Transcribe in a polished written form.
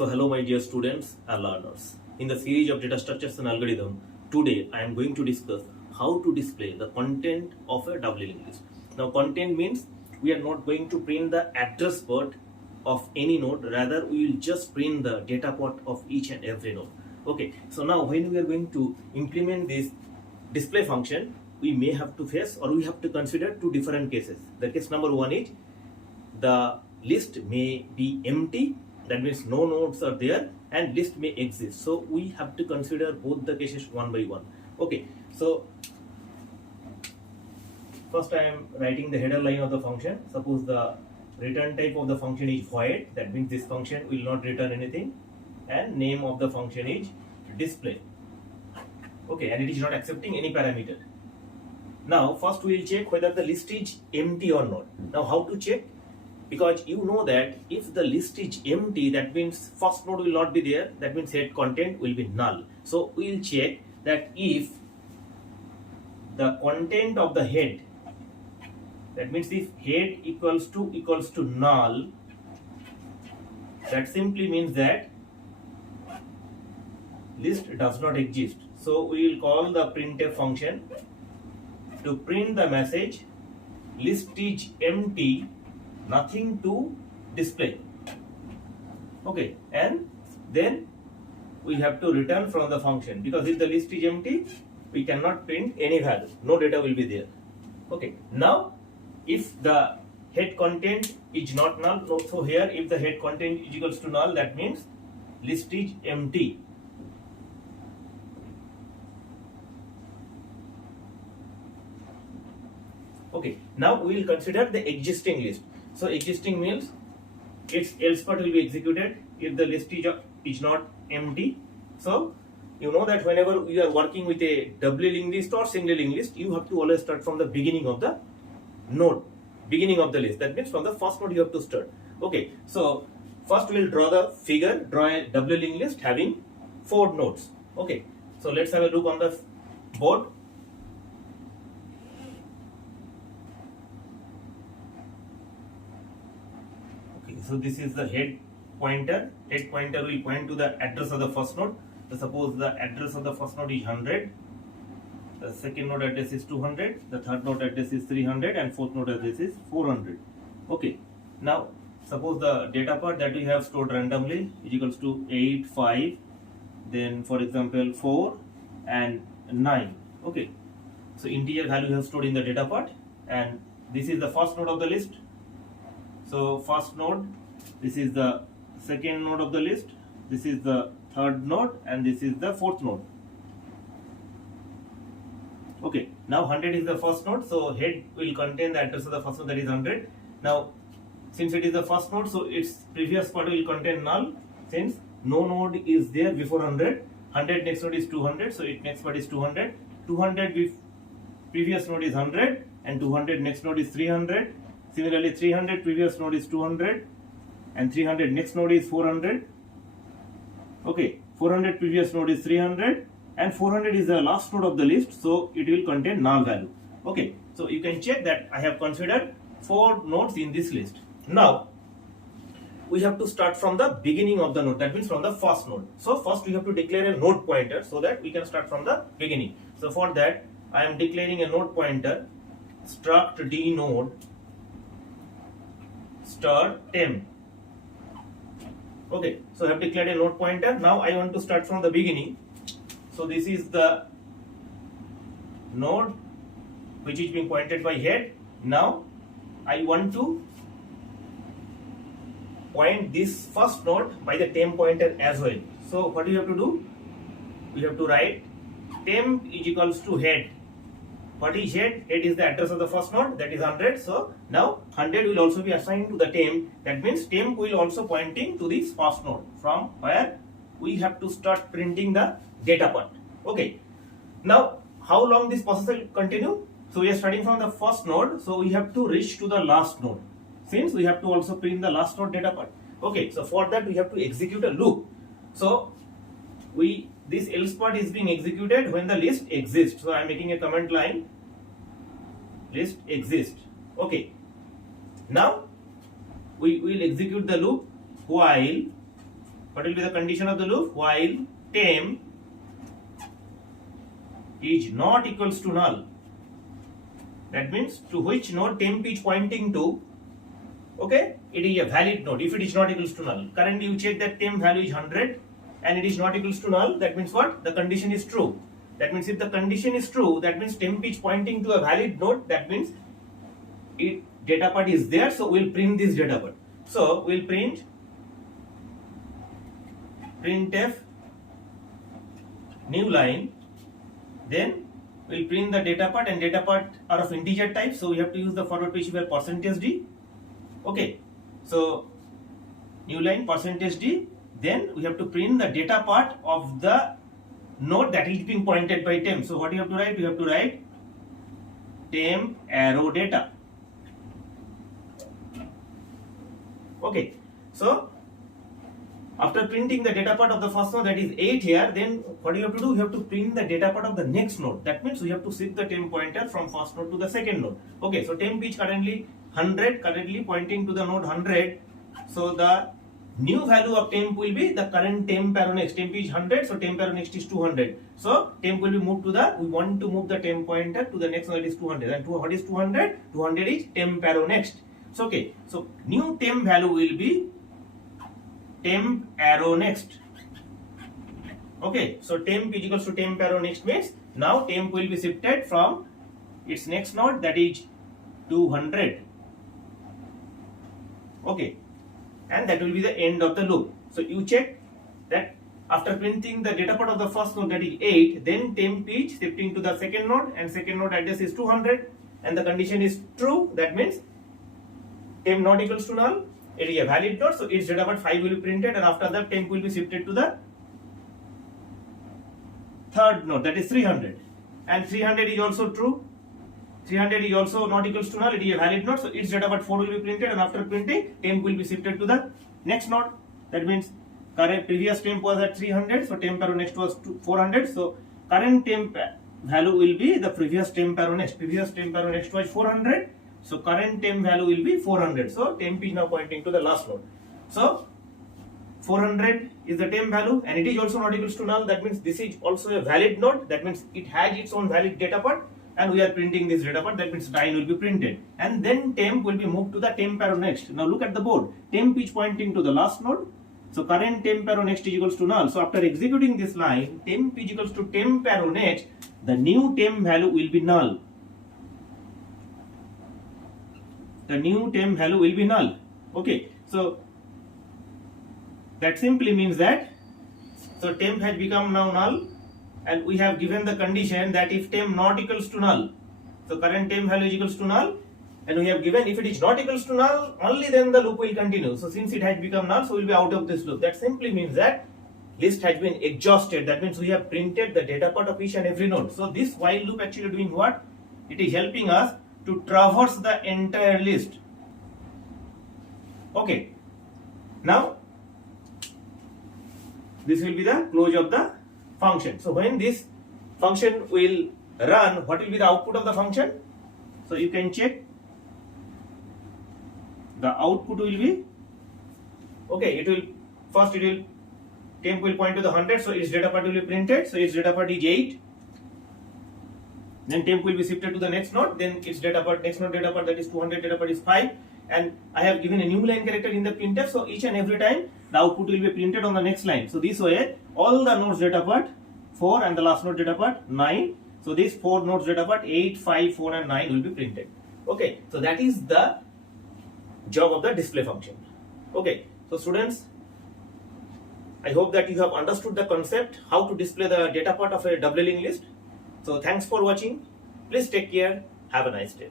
So hello my dear students and learners. In the series of data structures and algorithm, today I am going to discuss how to display the content of a doubly linked list. Now content means we are not going to print the address part of any node, rather we will just print the data part of each and every node. Okay, so now when we are going to implement this display function, we may have to face or we have to consider two different cases. The case number one is the list may be empty, that means no nodes are there, and list may exist. So we have to consider both the cases one by one. Okay, so first I am writing the header line of the function. Suppose the return type of the function is void, that means this function will not return anything, and name of the function is display. Okay, and it is not accepting any parameter. Now first we will check whether the list is empty or not. Now how to check? Because you know that if the list is empty, that means first node will not be there, that means head content will be null. So we will check that if the content of the head, that means if head equals to null, that simply means that list does not exist. So we will call the printf function to print the message list is empty, nothing to display. Okay, and then we have to return from the function, because if the list is empty we cannot print any value, no data will be there. Okay, now if the head content is not null, so here if the head content is equals to null, that means list is empty. Okay, now we will consider the existing list. So existing means its else part will be executed if the list is not empty. So you know that whenever you are working with a doubly linked list or singly linked list, you have to always start from the beginning of the node, beginning of the list. That means from the first node you have to start. Okay, so first we will draw the figure, draw a doubly linked list having 4 nodes. Okay, so let's have a look on the board. So this is the head pointer. Head pointer will point to the address of the first node. So suppose the address of the first node is 100, the second node address is 200, the third node address is 300, and fourth node address is 400. Okay, now suppose the data part that we have stored randomly is equals to 8, 5, then for example 4 and 9. Okay, so integer value we have stored in the data part, and this is the first node of the list. So first node, this is the second node of the list, this is the third node, and this is the fourth node. Okay, now 100 is the first node, so head will contain the address of the first node, that is 100. Now since it is the first node, so its previous part will contain null, since no node is there before 100. 100 next node is 200, so its next part is 200. 200 with previous node is 100, and 200 next node is 300. Similarly 300 previous node is 200, and 300 next node is 400. Okay, 400 previous node is 300, and 400 is the last node of the list, so it will contain null value. Okay, so you can check that I have considered 4 nodes in this list. Now we have to start from the beginning of the node, that means from the first node. So first we have to declare a node pointer so that we can start from the beginning. So for that I am declaring a node pointer struct d node start temp. Okay, so I have declared a node pointer. Now I want to start from the beginning. So this is the node which is being pointed by head. Now I want to point this first node by the temp pointer as well. So what do you have to do? We have to write temp is equals to head. What is head? Head is the address of the first node, that is 100. So now 100 will also be assigned to the temp. That means temp will also pointing to this first node, from where we have to start printing the data part. Okay. Now how long this process will continue? So we are starting from the first node, so we have to reach to the last node, since we have to also print the last node data part. Okay, so for that we have to execute a loop. So this else part is being executed when the list exists. So I am making a comment line list exists. Okay, now we will execute the loop while What will be the condition of the loop? While temp is not equals to null. That means to which node temp is pointing to, okay, it is a valid node if it is not equals to null. Currently you check that temp value is 100 and it is not equals to null. That means what? The condition is true. That means if the condition is true, that means temp is pointing to a valid node. That means it data part is there. So we'll print this data part. So we'll printf new line. Then we'll print the data part, and data part are of integer type. So we have to use the forward specifier %d. Okay. So new line %d. Then we have to print the data part of the node that is being pointed by temp. So what you have to write? You have to write temp arrow data. Okay. So after printing the data part of the first node, that is 8 here, then what you have to do? You have to print the data part of the next node. That means we have to shift the temp pointer from first node to the second node. Okay. So temp is currently 100, currently pointing to the node 100. So the new value of temp will be the current temp arrow next. Temp is 100, so temp arrow next is 200. So temp will be moved to the, we want to move the temp pointer to the next node, that is 200. And what is 200? 200 is temp arrow next. So okay, so new temp value will be temp arrow next. Okay, so temp is equals to temp arrow next means now temp will be shifted from its next node, that is 200. Okay. And that will be the end of the loop. So you check that after printing the data part of the first node, that is 8, then temp is shifting to the second node, and second node address is 200, and the condition is true. That means temp not equals to null. It is a valid node, so its data part 5 will be printed, and after that temp will be shifted to the third node, that is 300, and 300 is also true. 300 is also not equals to null, it is a valid node, so its data part 4 will be printed, and after printing, temp will be shifted to the next node. That means current previous temp was at 300, so temp arrow next was 400, so current temp value will be the previous temp arrow next. Previous temp arrow next was 400, so current temp value will be 400. So temp is now pointing to the last node. So 400 is the temp value, and it is also not equals to null. That means this is also a valid node. That means it has its own valid data part, and we are printing this data part. That means 9 will be printed, and then temp will be moved to the temp arrow next. Now look at the board. Temp is pointing to the last node, so current temp arrow next is equals to null. So after executing this line, temp is equals to temp arrow next, the new temp value will be null. The new temp value will be null. Okay, so that simply means that, so temp has become now null, and we have given the condition that if temp not equals to null, so current temp value is equals to null, and we have given if it is not equals to null, only then the loop will continue. So since it has become null, so we will be out of this loop. That simply means that list has been exhausted. That means we have printed the data part of each and every node. So this while loop actually doing what? It is helping us to traverse the entire list. Okay, now this will be the close of the function. So when this function will run, what will be the output of the function? So you can check. The output will be, okay, it will first temp will point to the 100, so its data part will be printed. So its data part is 8. Then temp will be shifted to the next node. Then its data part, next node data part, that is 200, data part is 5. And I have given a new line character in the printf. So each and every time the output will be printed on the next line. So this way all the nodes data part 4 and the last node data part 9. So these 4 nodes data part 8, 5, 4 and 9 will be printed. Okay, so that is the job of the display function. Okay, so students, I hope that you have understood the concept how to display the data part of a doubly linked list. So thanks for watching. Please take care. Have a nice day.